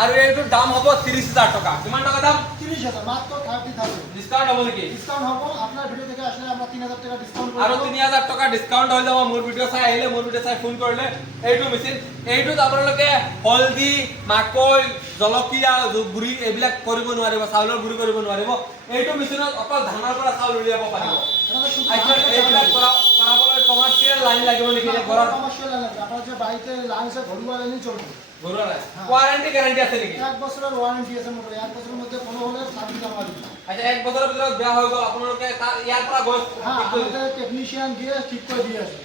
আর এইটোৰ দাম হ'ব 30000 টাকা। কিমান টাকা দাম? 30000 মাত্র 30000 ডিসকাউন্ট হ'ব নেকি? ডিসকাউন্ট হবে। আপনার ভিডিও থেকে আসলে আমরা 3000 টাকা ডিসকাউন্ট করব। আর 3000 টাকা ডিসকাউন্ট হৈ যাব মোৰ ভিডিও চাই আহিলে, মোৰ ভিডিও চাই ফোন কৰিলে। এইটো মেচিন, এইটোত আপোনালোকে হলদি, মাকৈ, জলকীয়া গুড়ি এইবিলাক কৰিব নোৱাৰিব, চাউলৰ গুড়ি কৰিব নোৱাৰিব। এইটো মেচিনত অকল ধানৰ পৰা চাউল উলিয়াব পাৰিব। এইবিলাক কৰাবলৈ কমাৰ্চিয়েল লাইন লাগিব নেকি? ঘৰৰ কমার্শিয়াল লাইন আছে। আপনার যে বাড়িতে লাইন আছে ঘরোয়া লাইনই চলবে। ঘৰুৱা লাইন। ওয়ারেন্টি গ্যারান্টি আছে নেকি? 1 বছরের ওয়ারেন্টি আছে মোটর। 1 বছরের মধ্যে কোনো হলে সার্ভিস আমরা দিব। আচ্ছা, 1 বছৰৰ ভিতৰত বেয়া হৈ গ'ল আপোনালোকে তাৰ ইয়াৰ পৰা গৈ হ্যাঁ, আমাদের টেকনিশিয়ান দিয়ে ঠিক করে দিয়ে আসবে।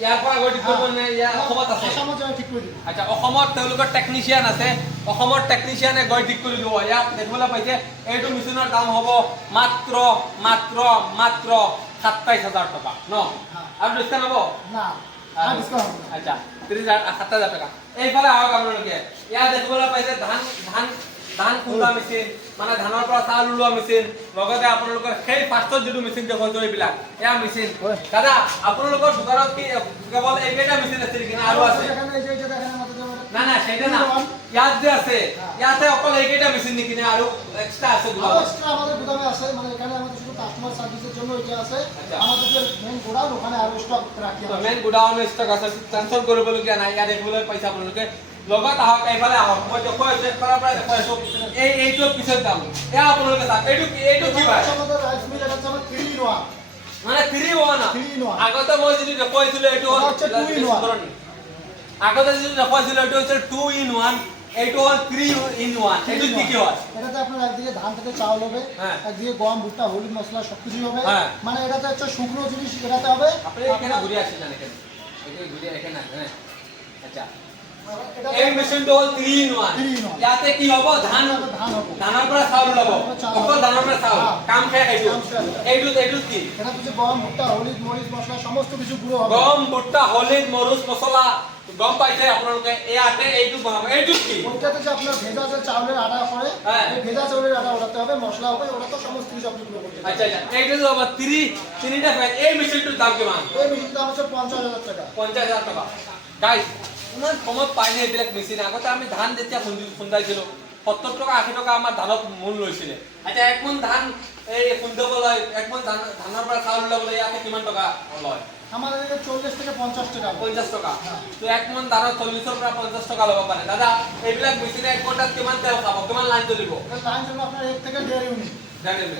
ইয়াৰ পৰা গৈ ঠিক কৰিব নে ইয়াৰ অসমত আছে? অসমত যাই ঠিক করে দিব। আচ্ছা, অসমত তেওঁলোকৰ টেকনিশিয়ান আছে, অসমৰ টেকনিশিয়ানে গৈ ঠিক কৰি দিব। ইয়াত দেখিবলৈ পাইছে এইটো মেচিনৰ দাম হ'ব মাত্ৰ মাত্ৰ মাত্ৰ 27000 টাকা ন? আৰু ডিসকাউন্ট হ'ব না, আর ডিসকাউন্ট হবে না। আচ্ছা, 7000 টাকা। এইফালে আহক আপোনালোকে। ইয়াত দেখিবলৈ পাইছে ধান খুন্দা মেচিন, মানে ধানৰ পৰা চাউল ওলোৱা মেচিন, লগতে আপোনালোকৰ সেই ফাৰ্ষ্টত যিটো মেচিন দেখুৱাইছো এইবিলাক এয়া মেচিন। দাদা, আপোনালোকৰ দোকানত কি কেৱল এইকেইটা মেচিন আছে নেকি? আৰু আছে? এখানে এই যে দেখেন আমাদের না না, সেটা না, ইয়াত যে আছে ইয়াতে অকল এইকেইটা মেচিন নেকি না আৰু এক্সট্রা আছে? আরো এক্সট্রা আমাদের গুদামে আছে, মানে এখানে আমাদের শুধু কাস্টমার সার্ভিসের জন্য এটা আছে। আমাদের যে মেইন গোডাউন ওখানে আরো স্টক রাখি তো আছে। মেইন গোডাউন স্টক আছে, ট্রান্সফার কৰিবলগীয়া নাই। ইয়াত দেখিবলৈ পাইছে আপোনালোকে। লগত আহক, এইফালে আহক। মই দেখুৱাইছো পৰা দেখুৱাইছো এইটো পিছত দাম। এয়া আপোনালোকে চাওক, এইটো কি ভাই? আমাদের রাইস মিল এটা হচ্ছে 3 in 1। মানে 3 in 1 না? 3 in 1। আগতে মই যদি দেখুৱাইছিলো এইটো হ'ল হচ্ছে 2 in 1। আগতে যদি দেখুৱাইছিলো এইটো হৈছে 2 in 1, এইটো হ'ল 3 in 1। এইটো কি কি হয়? এটাতে আপনার একদিকে ধান থেকে চাউল হবে, হ্যাঁ। একদিকে গম, ভুট্টা, হলুদ, মশলা সবকিছু হবে। হ্যাঁ। মানে এটাতে হচ্ছে শুকনো জিনিস এটাতে হবে। আপনি এখানে ঘুরে আসেন না এখানে, এটা ঘুরে এখানে হ্যাঁ। আচ্ছা, এটাতে এই মেশিনটো হ'ল 3 in 1। 3 in 1। ইয়াতে কি হ'ব? ধান ধান হবে। ধানৰ পৰা চাউল ওলাব, অকল ধানৰ পৰা চাউল। হ্যাঁ। কাম খাই এইটো কাম শেষ। এইটো কি? এটা হচ্ছে গম, ভুট্টা, হলুদ, মরিচ, মশলা সমস্ত কিছু গুঁড়ো হবে। গম, ভুট্টা, হলুদ, মরিচ, মছলা গম পাইছে আপোনালোকে। ইয়াতে এইটো বনাব। এইটো কি? ওইটাতে যে আপনার ভেজা যে চাউলের আটা করে, হ্যাঁ। এই ভেজা চাউলের আটা ওটাতে হবে, মশলা হবে, ওটা তো সমস্ত কিছু আপনি গুঁড়ো করতে আচ্ছা আচ্ছা, এইটো যে হ'ব 3টা ফ্যান। এই মেশিনটোৰ দাম কিমান? এই মেশিনটার দাম হচ্ছে 50000 টাকা। 50000 টাকা। গাইস, ইমান কমত পাইনে এইবিলাক মেচিন? আগতে আমি ধান যেতিয়া খুন্দাইছিলো 70 টাকা 80 টাকা আমাৰ ধানত মূল লৈছিলে। আচ্ছা, এক মোন ধান এই খুন্দাবলৈ, এক মোন ধানৰ পৰা চাউল উলিয়াবলৈ ইয়াতে কিমান টকা লয়? আমাদের এখানে 40 থেকে 50 টাকা। 50 টাকা। তো এক মোন ধানত 40 পৰা 50 টাকা ল'ব পাৰে। দাদা, এইবিলাক মেচিনে এক ঘণ্টাত কিমান তেল খাব, কিমান লাইন জ্বলিব? লাইন জন্য আপনার 1 থেকে 1.5 ইউনিট। জানেন?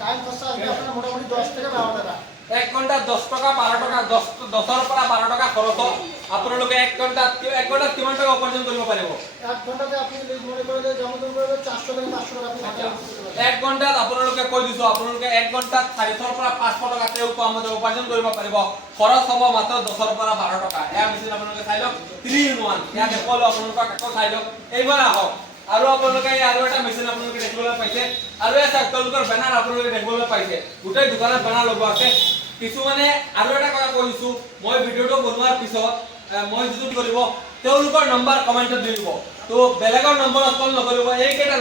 টাইম খরচা আসবে আপনার মোটামুটি 10 থেকে 12 টাকা। এক ঘণ্টাত 10 টাকা 12 টাকা, 10ৰ পৰা 12 টাকা খৰচ। আপোনালোকে এক ঘণ্টাত কিমান টাকা উপাৰ্জন কৰিব পাৰিব? 1 ঘন্টাতে আপনি যদি মনে করেন যে যেমন করে 400 থেকে 500 টাকা আপনি হাতে এক ঘণ্টাত আপোনালোকে কৈ দিছো, আপোনালোকে এক ঘণ্টাত 400 পৰা 500 টকা তেওঁ কমতে উপাৰ্জন কৰিব পাৰিব। খৰচ হ'ব মাত্ৰ 10ৰ পৰা 12 টকা। এয়া মেচিন আপোনালোকে চাই লওক, 3 in 1। ইয়াত দেখুৱালো আপোনালোকক, আকৌ চাই লওক। এইবাৰ আহক, আৰু আপোনালোকে আৰু এটা মেচিন আপোনালোকে দেখিবলৈ পাইছে। আৰু এই চাওক, তেওঁলোকৰ বেনাৰ আপোনালোকে দেখিবলৈ পাইছে। গোটেই দোকানত বেনাৰ লগোৱা আছে। কিছুমানে আৰু এটা কথা কৈ দিছো, মই ভিডিঅ'টো বনোৱাৰ পিছত মই যিটো কৰিব, তেওঁলোকৰ নম্বৰ কমেণ্টত দি দিব। তো বেলেগৰ নম্বৰত কল নকৰিব। এইকেইটা